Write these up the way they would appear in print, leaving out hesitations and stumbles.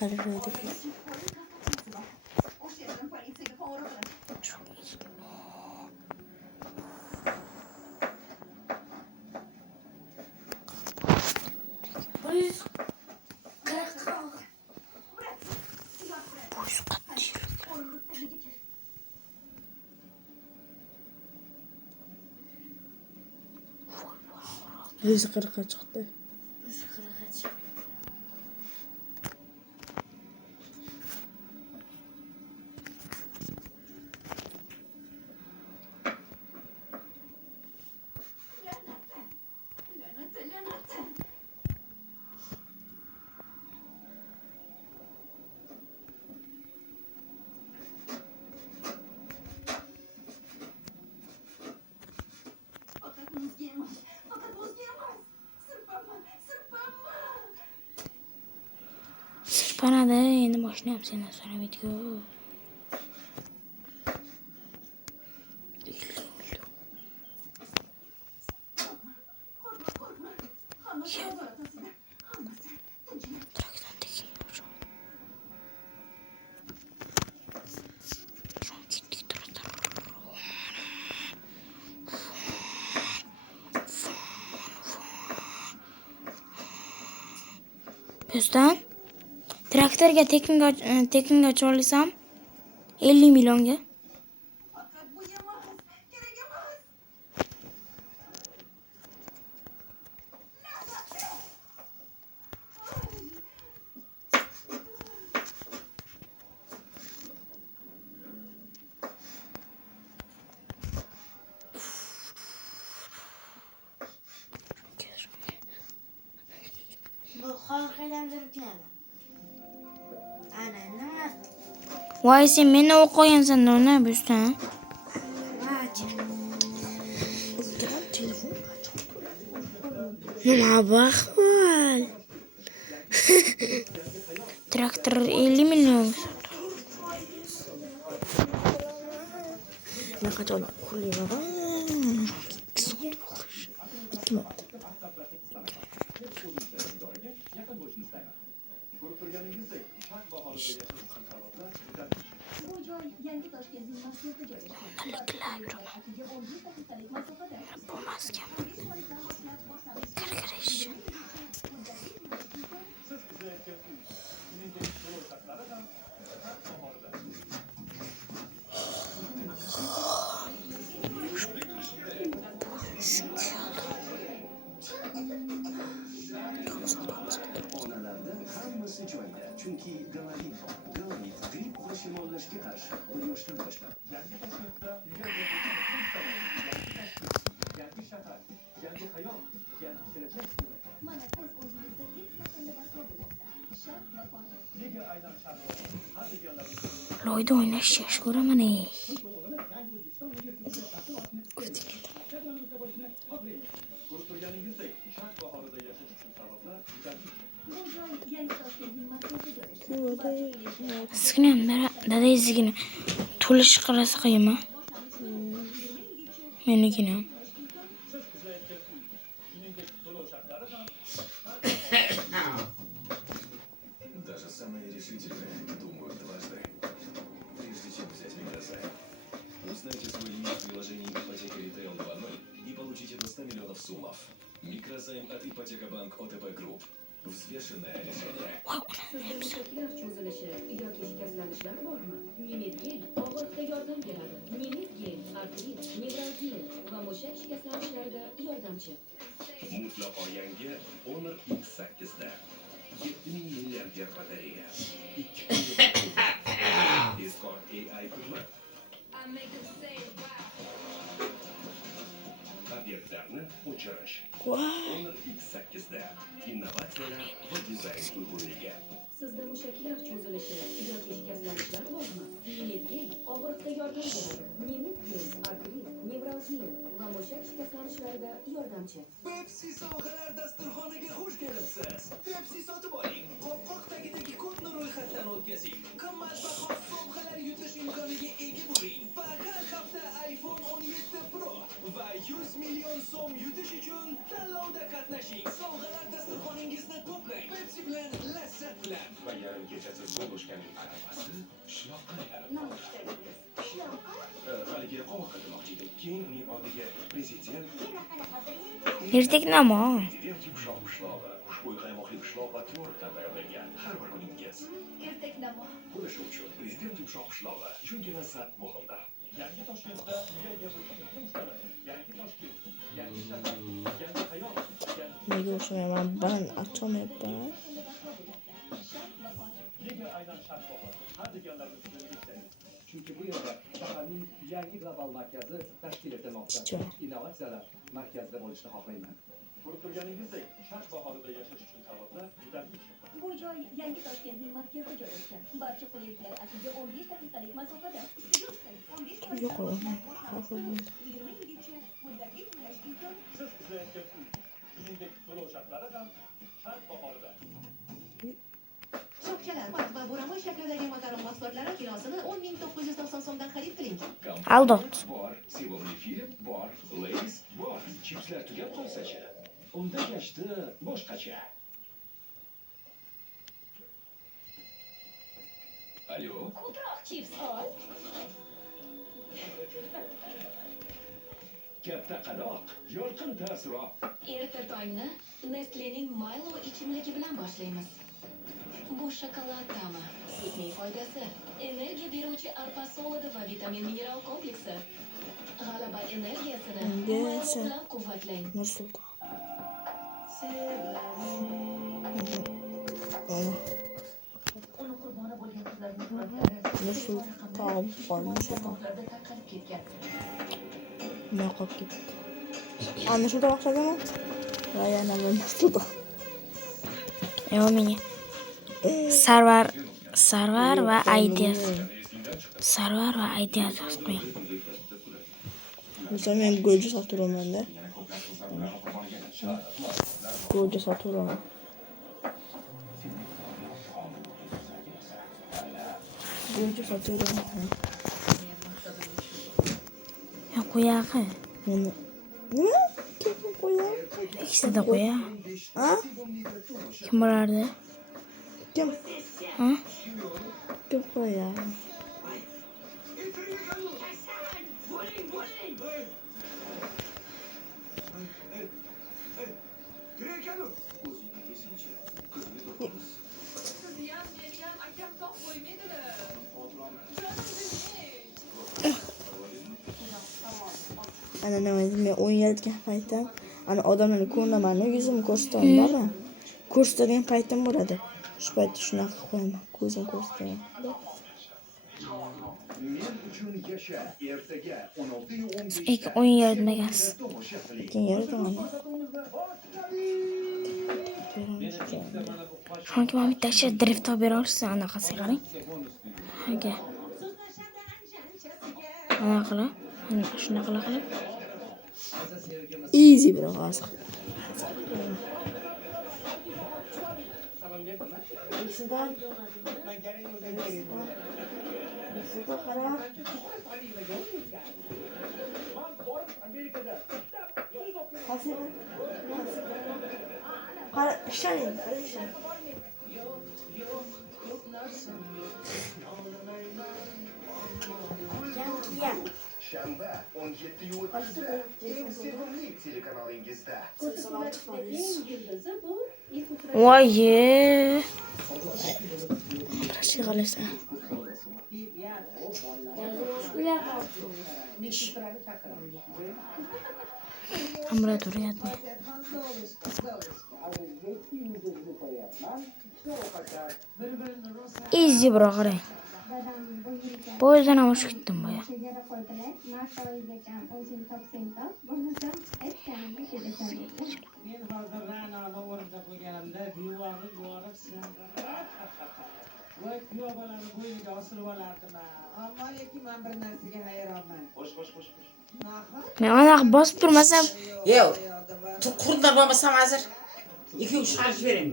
Galerideki. Yüz kırka çıktı. Bana da yeni başlayalım senden sonra video. Bizden traktorga tekin kaçırırsam 50 milyonga. Vay sen beni okuyorsun da ne büsten? Ne bak var. Traktör 50 milyon. Ne kadar ona kuruyor? İki mi? Çünkü Galanit grip bulaşımı olarak karşı uyuşturucu başlar. Lloyd oynaş yaş göremem ne? Sıkıntı mera dada izgine tuliş karası kıyma. Menigine. Даже самые решительные думают дважды, прежде чем взять Микрозайм. Узнайте свой лимит в приложении «Ипотека Ритейл 2.0» и получите до 100 миллионов суммов. Микрозайм от Ипотекабанк ОТП Групп. Взвешенное решение. Shaklar cho'zilishi yoki shikastlanishlar bormi? Nimetgen og'riqqa yordam beradi. Nimetgen artrit, nevralgiya va mushak shikastlanishlarida yordamchi. Mutlaqo yangi Honor X8'da 7000 milliamper batareya, 2 Discord AI xizmat. Obyektlarni o'chirish. Honor X8'da innovatsiyalar va dizayn uyg'unligi. Sizda mushaklar cho'zilishi yoki shikastlanishlar bormi? Nimetgen og'riqqa yordam beradi. Nimetgen artrit, nevralgiya va mushak shikastlanishlarida yordamchi. Pepsi sovg'alar dasturxoniga xush kelibsiz. Pepsi sotib oling. Qopqoq tagidagi kodni ro'yxatdan o'tkazing. Qimmatbaho sovg'alar yutish imkoniga ega bo'ling. Va har hafta iPhone 17 Pro va 100 million so'm yutish uchun tanlovda qatnashing. Sovg'alar dasturxoningizni to'q Shoprang. Pepsi bilan lazzat bilan. Va yarim kechasiz bo'g'ishkaning aravasi qishloqqa aylanib qoldi. Haligi qovoqqa demoqchi edim. Keyin uning oldiga prezident Ertak nima? prezident yumshoq qishlog'i, xushbo'y qaymoqli qishloq va tvorogdan tayyorlangan har bir kuningiz. Ertaklama. Bo'lishi uchun prezident yumshoq qishlog'i, chunki lazzat muhimdir. Yangi Toshkentda yangi Toshkent, yangi shahar, yangi hayot, Nega o'shaman ben açamayapman. nega aynan Sharqbahor? Har deganlarimiz bilan Chunki bu yerda shaharning yangi global markazi tashkil etilmoqda. Chicho. Innovatsiyalar markazida bo'lishni xohlayman. ko'rib turganingizdek, Sharqbahorda yashash uchun sharoitlar yetarli. Bu joy yangi Toshkentning markazida joylashgan. Barcha qulayliklar atigi 15 daqiqalik masofada. 15 Yo'q olmay. 20 yilgacha muddatli to'lash imkoni. Siz izlayotgan uy, shuningdek to'lov shartlari ham Sharqbahorda. Shopchalar va bo'rama shaklidagi makaron mahsulotlari kilosini 10.990 so'mdan xarid qiling. Aldot. Bor, sevimli film bor, Lays bor. Chipslar tugab qolsa-chi? Unda gashti boshqacha. Alo, Ko'proq chips ol. katta qadoq, yorqin taassurot. Erta tongni Nestle'ning Milo ichimligi bilan boshlaymiz. Bu shokolad ta'mi, sutning foydasi, energiya beruvchi arpa solidi va vitamin mineral kompleksi. G'alaba energiyasini Milo bilan quvvatlang. Nursulton. Uni qurboni bo'lgan qizlarning suratlari Nursulton qolmuş ekan. tarqalib ketgan. Ne qolib ketdi. Ana shu to'xtadimi? Va yana Nursulton. Yo menga Sarvar va Ideas. Sarvar va Ideas qo'ying. Mesela men go'lja sotiraman-da. Go'lja sotiraman. Go'lja sotiraman. Ya qo'yaqi. Nima? Kim qo'yar? Ikkisida qo'ya. Ha? Kim borardi? Kim? Ha? Kim qo'yar? Ana nima men o'ynayotgan paytim ana odamlarni ko'raman, yuzimni ko'rsataman. Ko'rsatadigan paytim bo'ladi. Shu paytda shunaqa qo'yaman, ko'zim ko'rsataman. Men uchun yasha, ertaga 16:15. Lekin o'yin yaratmagansiz. Lekin yarataman. Chunki men bitta ishga drift olib bera olsa anaqasi qarang. Haga. Ana qilib, shunaqa qilib. Easy bir g'oz. Sidan qara. Qara, ishlaydi, qara. Shanba 17:30da eng sevimli telekanalingizda. Voye. Qarashi g'alasa. Amrator yatma. Easy bro qarang. Poyezdan ham o'shib ketdim boya. Men hozir Ra'noni o'rnida qo'yganimda devorni yorib voy kuyov bolani bo'yniga osilib olardim. Ammo lekin men bir narsaga hayronman. Qo'sh. Men anaqa bosib turmasam, Yo'q. Qurlar bo'lmasam hozir 2-3 qarz bering.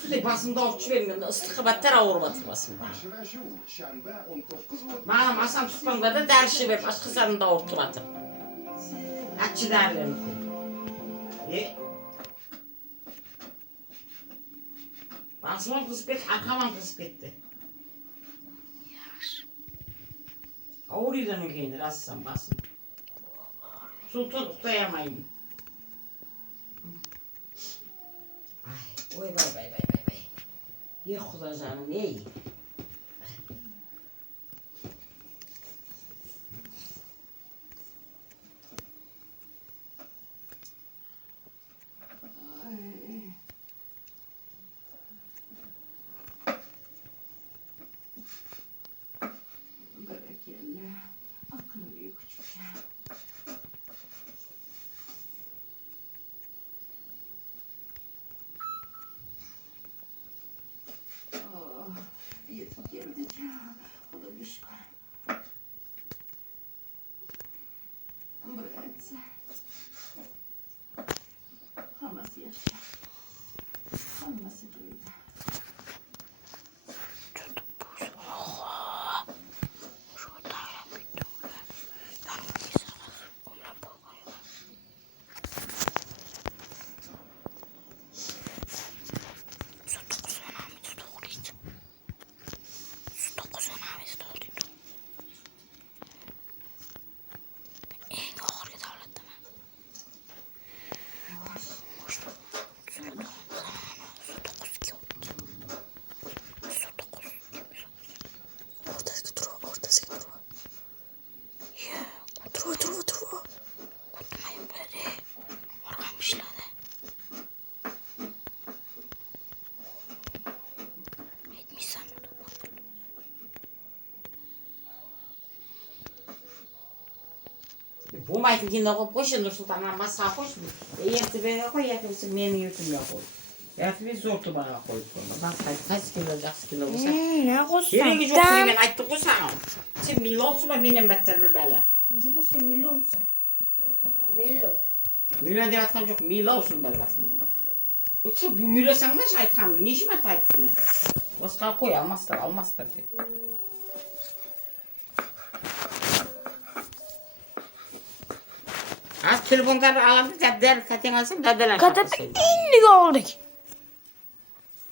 Shunday basimda olib chiqaverganda issiqqa battar og'ribyapti basimda. Uchrashuv shanba 19:30. Mana masam tutganda darshi berib, boshqasarimda og'ribyapti. Achchilarlar. Basman kızıp gitti, arkaman kızıp gitti. Ağırıyla giyindir aslan basın. Sultan tutayamayın. Ay, oy vay. Ye Xuda canım, ey. Berekelle. Aklım büyük küçük ya. Yetip geldik ya. O da bir şükür. Bıraksa. Haması yaşa. Haması duydu. Bu maytı koyup koşun Nursultan'a masaya koş. Yerti bana koy, yerti benim yüzümle koy. Yerti bir zortu bana koy. Bak kaç kilo, kaç kilo olsa. Ne koysam? Gereği çok yemen ayttık o sana. Sen milyon olsun benim better bir bela. Bu sen milyon musun? Milyon. Milyon diye atkam çok, milyon olsun belasın. Yoksa bir yüresen de aytkam, ne işim aytkam? Başka koy, almazlar diye. Az telefonları alalım, der katen alsam, dadeler Katap indi aldık.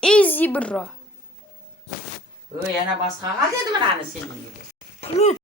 Easy bro. Yana başka al dedim ben senin gibi. Lütfen.